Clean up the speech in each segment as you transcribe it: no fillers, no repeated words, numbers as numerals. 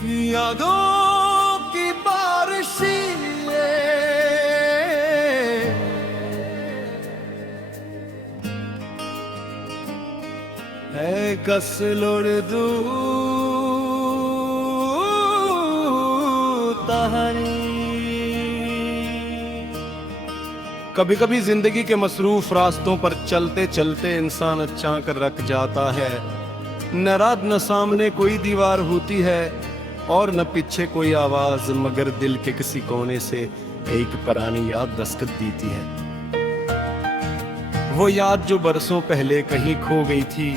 यादों की बारिशी है कस लोड़ दू तहारी। कभी कभी जिंदगी के मसरूफ रास्तों पर चलते चलते इंसान अचानक रख जाता है। न रात न सामने कोई दीवार होती है और न पीछे कोई आवाज, मगर दिल के किसी कोने से एक पुरानी याद दस्तक देती है। वो याद जो बरसों पहले कहीं खो गई थी,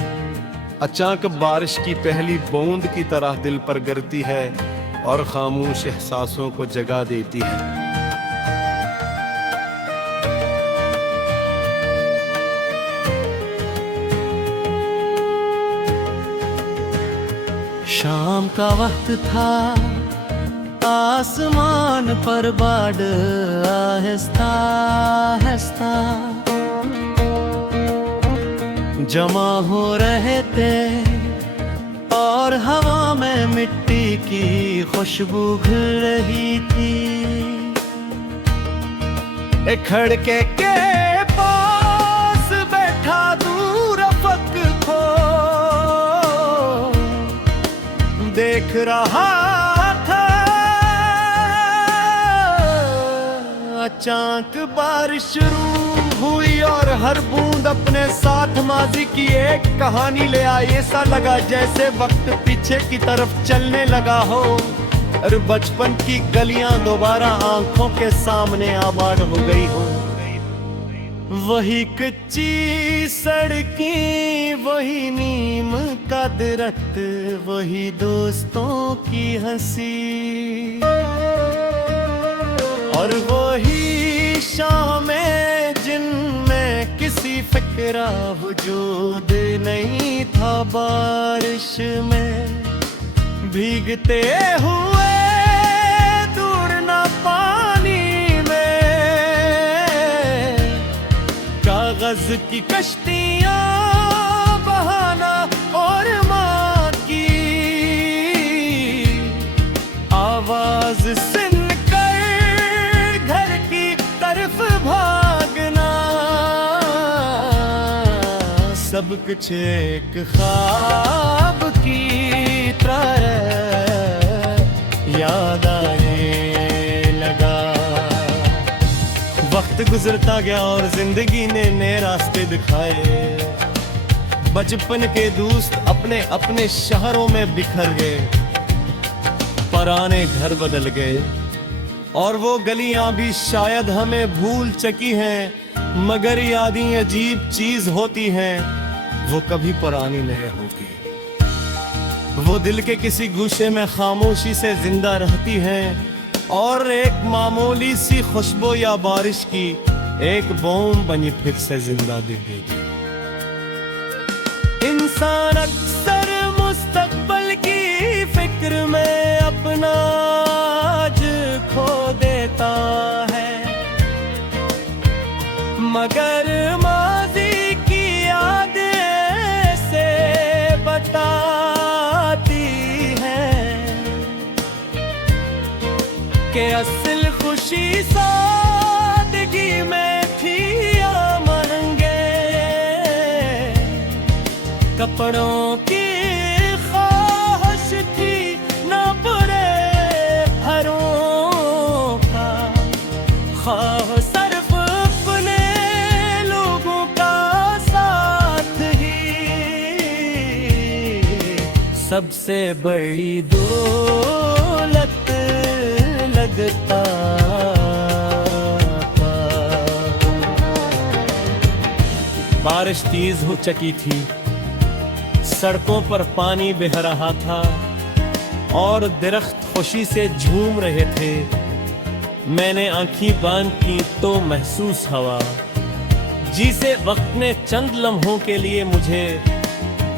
अचानक बारिश की पहली बूंद की तरह दिल पर गिरती है और खामोश एहसासों को जगा देती है। शाम का वक्त था, आसमान पर बादल आहिस्ता आहिस्ता जमा हो रहे थे और हवा में मिट्टी की खुशबू घुल रही थी। एक खड़के के पास बैठा दूर अफक को देख रहा था। अचानक बारिश शुरू हुई और हर बूंद अपने साथ माजी की एक कहानी ले आई। ऐसा लगा जैसे वक्त पीछे की तरफ चलने लगा हो और बचपन की गलियां दोबारा आंखों के सामने आबाद हो गई हो। वही कच्ची सड़कें, वही नीम का दरख्त, वही दोस्तों की हंसी और वही शामें जिनमें किसी फिक्रा वजूद नहीं था। बारिश में भीगते हुए दूरना पानी में कागज की कश्तियां बहाना और माँ की आवाज सुनकर घर की तरफ भागना। सब कुछ एक ख्वाब की तरह याद आने लगा। वक्त गुजरता गया और जिंदगी ने नए रास्ते दिखाए। बचपन के दोस्त अपने अपने शहरों में बिखर गए, पुराने घर बदल गए और वो गलियां भी शायद हमें भूल चुकी हैं। मगर यादें अजीब चीज होती हैं, वो कभी पुरानी नहीं होती। वो दिल के किसी गुस्से में खामोशी से जिंदा रहती हैं और एक मामूली सी खुशबू या बारिश की एक बूंद बनी फिर से जिंदा दिल देगी। इंसान अक्सर मुस्तकबल की फिक्र में अपना आज खो देता है, मगर माजी की यादें से बताती हैं कि असल खुशी सादगी में थी या महंगे कपड़ों की ख्वाहिश थी, ना बुरे घरों का ख्वाह सिर्फ अपने लोगों का साथ ही सबसे बड़ी दौलत लगता था। बारिश तेज हो चुकी थी, सड़कों पर पानी बह रहा था और दरख्त खुशी से झूम रहे थे। मैंने आंखें बांध की तो महसूस हवा, जिसे वक्त ने चंद लम्हों के लिए मुझे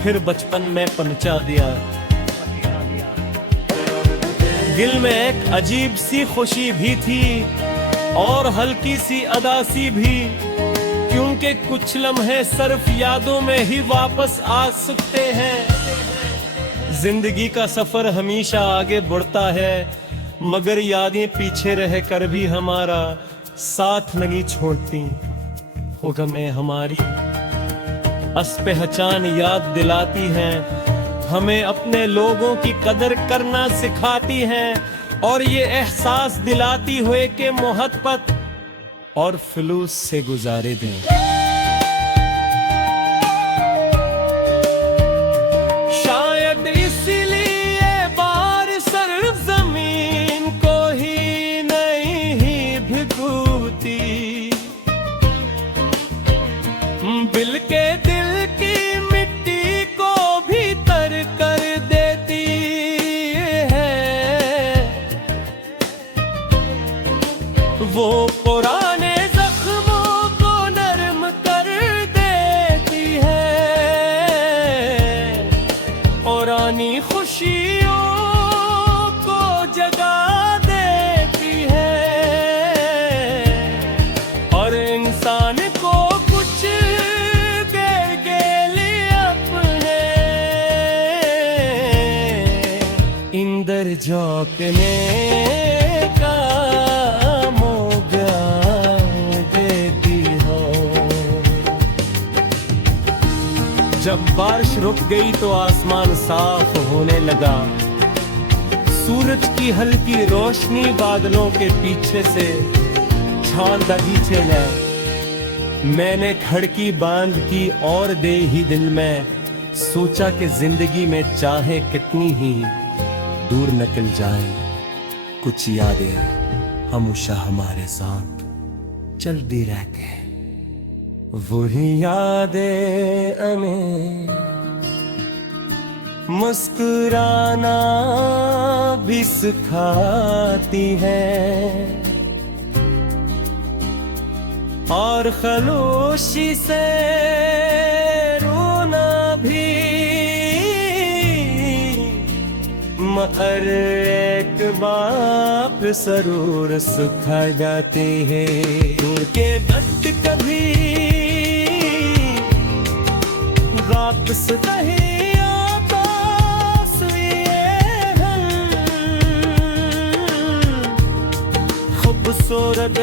फिर बचपन में पहुंचा दिया। दिल में एक अजीब सी खुशी भी थी और हल्की सी अदासी भी, क्योंकि कुछ लम्हे सिर्फ यादों में ही वापस आ सकते हैं। जिंदगी का सफर हमेशा आगे बढ़ता है, मगर यादें पीछे रह कर भी हमारा साथ नहीं छोड़ती। वो गमें हमारी अस पहचान याद दिलाती हैं, हमें अपने लोगों की कदर करना सिखाती हैं, और ये एहसास दिलाती हुए कि मोहब्बत और फलूस से गुजारे दें। शायद इसलिए बारिश सिर्फ जमीन को ही नहीं भिगोती, बिल के दिल की मिट्टी को भी तर कर देती है। वो पुराने जख्मों को नरम कर देती है, पुरानी खुशियों को जगा देती है, और इंसान को कुछ देर के लिए अपने इंदर झोंकने का जब बारिश रुक गई तो आसमान साफ होने लगा, सूरज की हल्की रोशनी बादलों के पीछे से छान दही चले। मैंने खिड़की बांध की और दे ही दिल में सोचा कि जिंदगी में चाहे कितनी ही दूर निकल जाए, कुछ यादें हमेशा हमारे साथ चलती रहती हैं। वही यादें हमें मुस्कुराना भी सिखाती है, और खामोशी से रोना भी, मगर एक बाप जरूर सुखा जाते हैं। उनके दर्द कभी वापस नहीं आता, खूबसूरत